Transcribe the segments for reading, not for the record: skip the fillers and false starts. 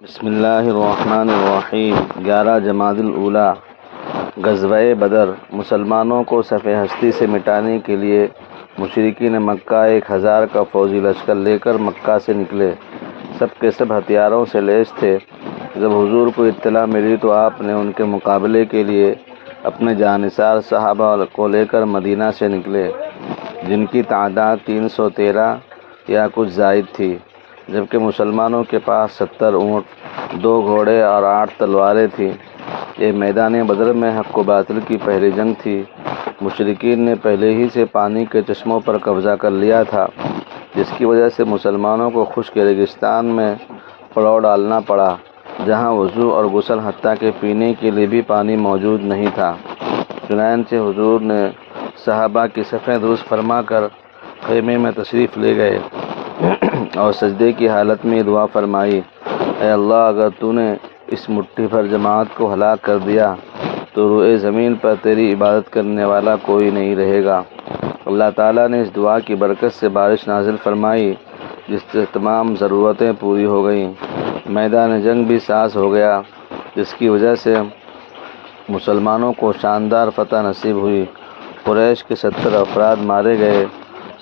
بسم اللہ الرحمن الرحیم 11 جمادی الاولیٰ غزوہ بدر۔ مسلمانوں کو صف ہستی سے مٹانے کے لیے مشرکین مکہ 1000 کا فوجی لشکر لے کر مکہ سے نکلے۔ سب کے سب ہتھیاروں سے لیس تھے۔ جب حضور کو اطلاع ملی تو آپ نے ان کے مقابلے کے لیے اپنے جانثار صحابہ کو لے کر مدینہ سے نکلے، جن کی تعداد 313 یا کچھ زائد تھی، جبکہ مسلمانوں کے پاس 70 اونٹ، 2 گھوڑے اور 8 تلواریں تھیں۔ یہ میدان بدر میں حق و باطل کی پہلی جنگ تھی۔ مشرکین نے پہلے ہی سے پانی کے چشموں پر قبضہ کر لیا تھا، جس کی وجہ سے مسلمانوں کو خشک ریگستان میں پڑاؤ ڈالنا پڑا، جہاں وضو اور غسل حتیٰ کہ پینے کے لیے بھی پانی موجود نہیں تھا۔ چنانچہ حضور نے صحابہ کی صفیں درست فرما کر خیمے میں تشریف لے گئے اور سجدے کی حالت میں دعا فرمائی، اے اللہ، اگر تو نے اس مٹھی بھر جماعت کو ہلاک کر دیا تو روئے زمین پر تیری عبادت کرنے والا کوئی نہیں رہے گا۔ اللہ تعالیٰ نے اس دعا کی برکت سے بارش نازل فرمائی، جس سے تمام ضرورتیں پوری ہو گئیں۔ میدان جنگ بھی ساز ہو گیا، جس کی وجہ سے مسلمانوں کو شاندار فتح نصیب ہوئی۔ قریش کے 70 افراد مارے گئے،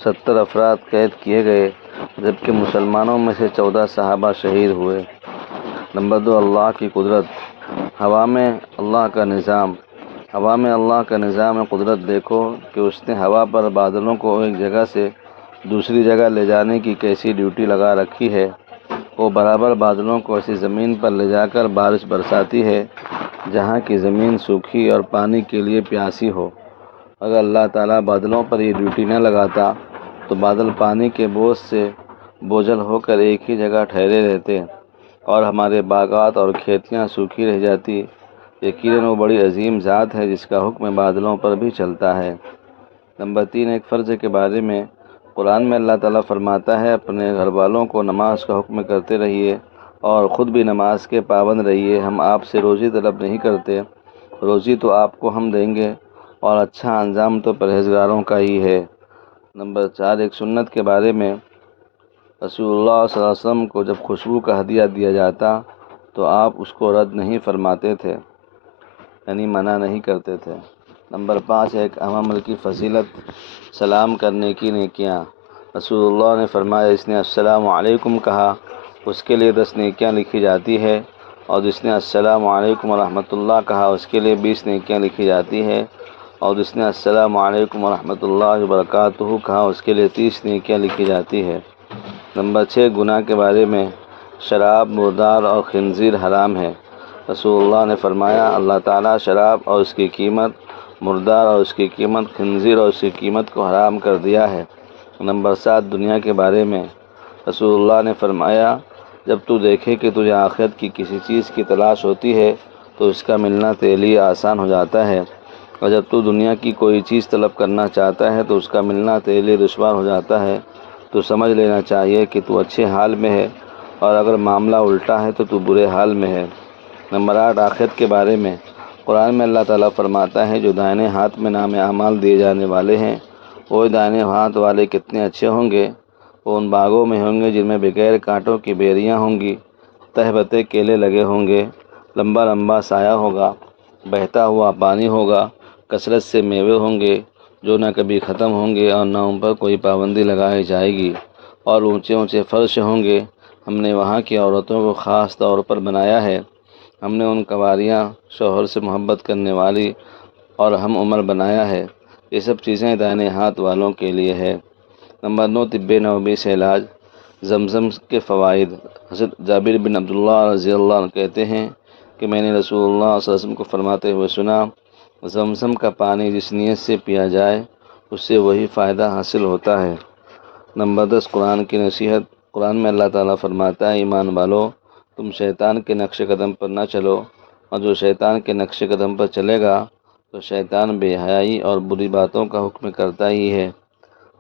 70 افراد قید کیے گئے، جبکہ مسلمانوں میں سے 14 صحابہ شہید ہوئے۔ نمبر 2، اللہ کی قدرت۔ ہوا میں اللہ کا نظام۔ ہوا میں اللہ کا نظام قدرت دیکھو کہ اس نے ہوا پر بادلوں کو ایک جگہ سے دوسری جگہ لے جانے کی کیسی ڈیوٹی لگا رکھی ہے۔ وہ برابر بادلوں کو ایسی زمین پر لے جا کر بارش برساتی ہے جہاں کی زمین سوکھی اور پانی کے لیے پیاسی ہو۔ اگر اللہ تعالیٰ بادلوں پر یہ ڈیوٹی نہ لگاتا تو بادل پانی کے بوجھ سے بوجھل ہو کر ایک ہی جگہ ٹھہرے رہتے اور ہمارے باغات اور کھیتیاں سوکھی رہ جاتی۔ یقیناً وہ بڑی عظیم ذات ہے جس کا حکم بادلوں پر بھی چلتا ہے۔ نمبر 3، ایک فرض کے بارے میں قرآن میں اللہ تعالیٰ فرماتا ہے، اپنے گھر والوں کو نماز کا حکم کرتے رہیے اور خود بھی نماز کے پابند رہیے۔ ہم آپ سے روزی طلب نہیں کرتے، روزی تو آپ کو ہم دیں گے اور اچھا انجام تو پرہیزگاروں کا ہی ہے۔ نمبر 4، ایک سنت کے بارے میں رسول اللہ صلی اللہ علیہ وسلم کو جب خوشبو کا ہدیہ دیا جاتا تو آپ اس کو رد نہیں فرماتے تھے، یعنی منع نہیں کرتے تھے۔ نمبر 5، ایک اہم عمل کی فضیلت، سلام کرنے کی نیکیاں۔ رسول اللہ نے فرمایا، جس نے السلام علیکم کہا اس کے لیے 10 نیکیاں لکھی جاتی ہے، اور جس نے السلام علیکم ورحمۃ اللہ کہا اس کے لیے 20 نیکیاں لکھی جاتی ہے، اور جس نے السلام علیکم ورحمۃ اللہ وبرکاتہ کہا اس کے لیے 30 نیکیاں لکھی جاتی ہے۔ نمبر 6، گناہ کے بارے میں شراب، مردار اور خنزیر حرام ہے۔ رسول اللہ نے فرمایا، اللہ تعالیٰ شراب اور اس کی قیمت، مردار اور اس کی قیمت، خنزیر اور اس کی قیمت کو حرام کر دیا ہے۔ نمبر 7، دنیا کے بارے میں رسول اللہ نے فرمایا، جب تو دیکھے کہ تجھے آخرت کی کسی چیز کی تلاش ہوتی ہے تو اس کا ملنا تیرے لیے آسان ہو جاتا ہے، اور جب تو دنیا کی کوئی چیز طلب کرنا چاہتا ہے تو اس کا ملنا تیرے لیے دشوار ہو جاتا ہے۔ تو سمجھ لینا چاہیے کہ تو اچھے حال میں ہے، اور اگر معاملہ الٹا ہے تو برے حال میں ہے۔ نمبر 8، آخرت کے بارے میں قرآن میں اللہ تعالیٰ فرماتا ہے، جو دائیں ہاتھ میں نام اعمال دیے جانے والے ہیں، وہ دائیں ہاتھ والے کتنے اچھے ہوں گے۔ وہ ان باغوں میں ہوں گے جن میں بغیر کانٹوں کی بیریاں ہوں گی، تہ بتہ کیلے لگے ہوں گے، لمبا لمبا سایہ ہوگا، بہتا ہوا پانی ہوگا، کثرت سے میوے ہوں گے جو نہ کبھی ختم ہوں گے اور نہ ان پر کوئی پابندی لگائی جائے گی، اور اونچے اونچے فرش ہوں گے۔ ہم نے وہاں کی عورتوں کو خاص طور پر بنایا ہے، ہم نے ان کنواریاں شوہر سے محبت کرنے والی اور ہم عمر بنایا ہے۔ یہ سب چیزیں دائیں ہاتھ والوں کے لیے ہے۔ نمبر 9، طب نبوی سے علاج، زمزم کے فوائد۔ حضرت جابر بن عبداللہ رضی اللہ عنہ کہتے ہیں کہ میں نے رسول اللہ صلی اللہ علیہ وسلم کو فرماتے ہوئے سنا، زمزم کا پانی جس نیت سے پیا جائے اس سے وہی فائدہ حاصل ہوتا ہے۔ نمبر 10، قرآن کی نصیحت۔ قرآن میں اللہ تعالیٰ فرماتا ہے، ایمان والو، تم شیطان کے نقش قدم پر نہ چلو، اور جو شیطان کے نقش قدم پر چلے گا تو شیطان بے حیائی اور بری باتوں کا حکم کرتا ہی ہے۔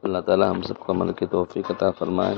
اللہ تعالیٰ ہم سب کو عمل کی توفیق عطا فرمائے۔